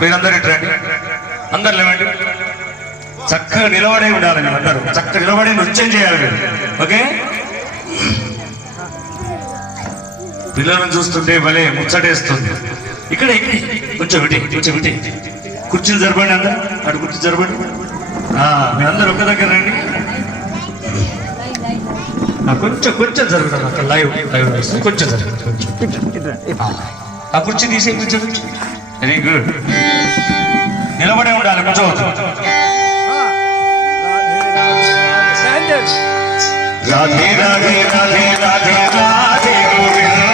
మీరందరూ ఇటు రండి, అందరు లేవండి. చక్కగా నిలబడే ఉండాలి, మీరు అందరూ చక్కగా నిలబడి నృత్యం చేయాలి మీరు. ఓకే, పిల్లలను చూస్తుంటే భలే ముచ్చటేస్తుంది. ఇక్కడ కొంచెం విటి కుర్చీలు జరపండి, అందరు అటు కుర్చీ జరపండి. మీరందరూ ఒక్క దగ్గర రండి. కొంచెం జరుగుతుంది అక్కడ లైవ్ కొంచెం జరుగుతుంది. ఆ కుర్చీ తీసే కొంచెం. వెరీ గుడ్, నిలబడే ఉండాలి కొంచెం. రాధే రాధే రాధే రాధే రాధే గోవింద